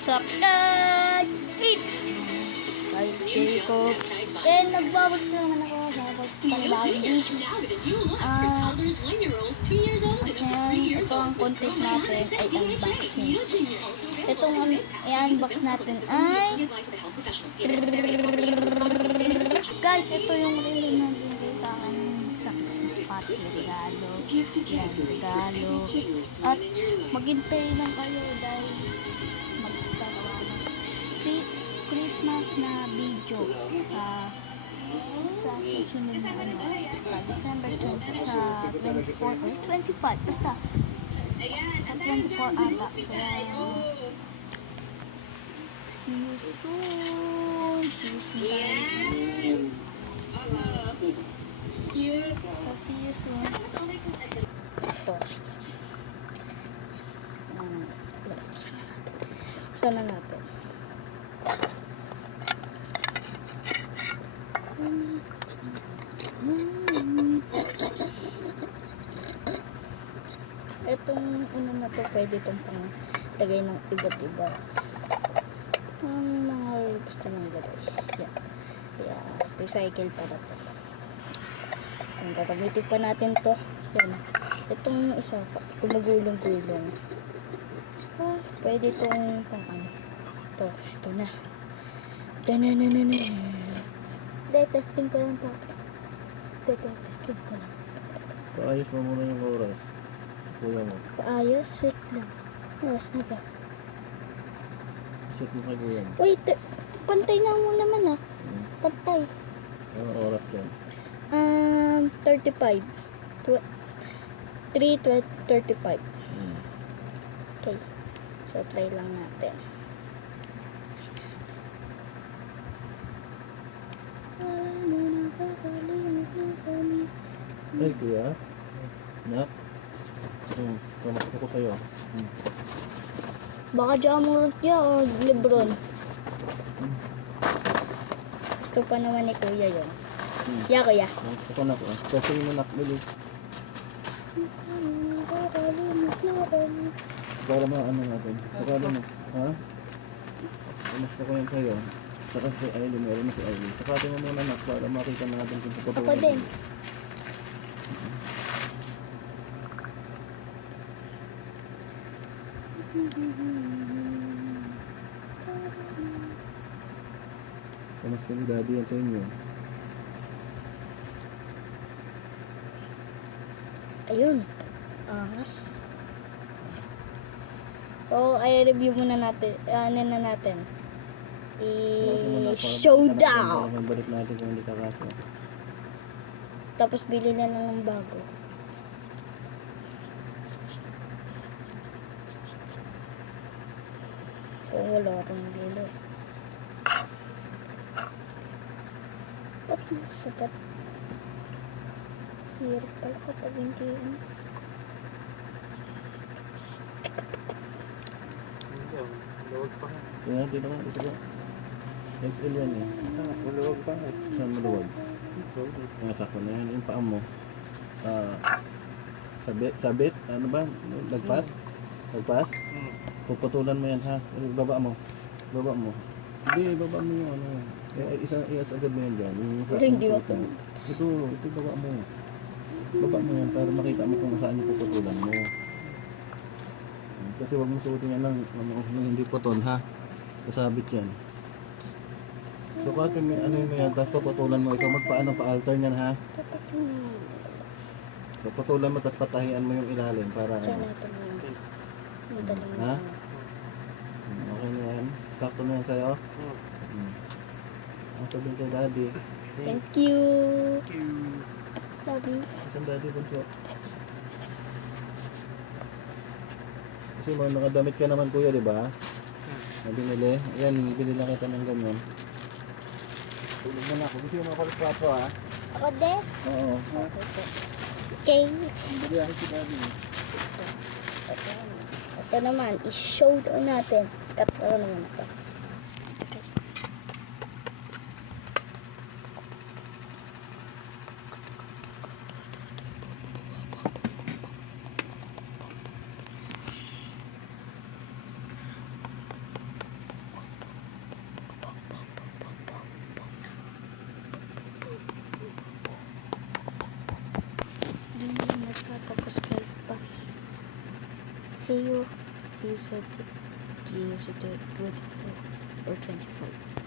What's up, guys? Eat! Kay Jacob. Then, nagbabag na naman ako sa panibagong video. Ngayon, ito ang content natin ay unboxing. Itong i-unbox natin ay... Guys, ito yung rin na binigay sa akin sa Christmas party. Regalo. Yan, regalo. At maghintay lang kayo dahil magkakawa ng Christmas na video sa susunod na sa December 20, sa 24 or 25, basta sa 24 ata. Kaya see you soon. See you soon, guys. So see you soon. Ito. Sana natin. Itong ano na to, pwede itong pang lagay ng iba't iba ang mga gusto nang lagay. Yeah, recycle para to. Kung gagamitin pa natin to, yan. Itong isa pa, gumagulong-gulong. Pwede itong pang ano. Ito na. Hindi, testing ko lang pa. Testing ko lang. Paayos mo muna yung oras. Kuya mo. Paayos? Wait lang. Oras na ba? Set mo kay kuya mo. Wait, pantay na mo naman ah. Pantay. Anong oras yan? 35. 3:35. Okay. So, try lang natin. Ay, kuya. Nak. Kamakto ko sa'yo. Baka Jamurot niya o Lebron. Gusto pa naman ni Kuya yun. Yeah, Kuya. Gusto ko na ko. Kasi mo nak, bilis. Para mo ano natin. Sakala mo. Ha? Gusto ko yan sa'yo. Saka si Aileen. Meron na si Aileen. Sakala mo muna nak para makita natin kung totoo. Ako din. Kamusta ni Daddy yan sa inyo? Ayun. Angas. So, i-review muna natin. Ano na natin. I-showdown. Balik natin kung hindi kakaso. Tapos bili na lang ng bago. So, wala akong dilo. Ba't sapat? Hirap pala kapag hindi yan. Maluwag pa nga. Kaya dito nga, dito ba? XL yan eh. Maluwag pa nga. Saan maluwag? Ito. Sakto na yan. Yung paa mo. Sabit? Ano ba? Lagpas? Lagpas? Puputulan mo yan ha. Baba mo. Baba mo. Hindi, baba mo yung ano. Ias agad mo yan dyan. Pero hindi ako. Ito baba mo. Baba mo yan para makita mo kung saan yung puputulan mo. Kasi wag mo suotin yan ng hindi puton ha. Kasabit yan. So kati may ano mo yan, tapos paputulan mo. Ikaw magpaano pa-alter yan ha. Paputulan mo tapos patahian mo yung ilalim para Try natin yung madaling ha? Okay na yan. Sakto na yan sa'yo. Ang sabihin kay Daddy. Thank you. Love you. Saan Daddy bunso? Kasi mga nakadamit ka naman kuya, di ba? Na binili. Ayan, binili lang kita ng ganyan. Tulog mo na ako. Gusto mo ako plato ha? Ako din. Oo. Okay. Bili ako si Daddy. Ito naman, i-showdown natin. Cut ko naman ito. See you sa 24 or 25.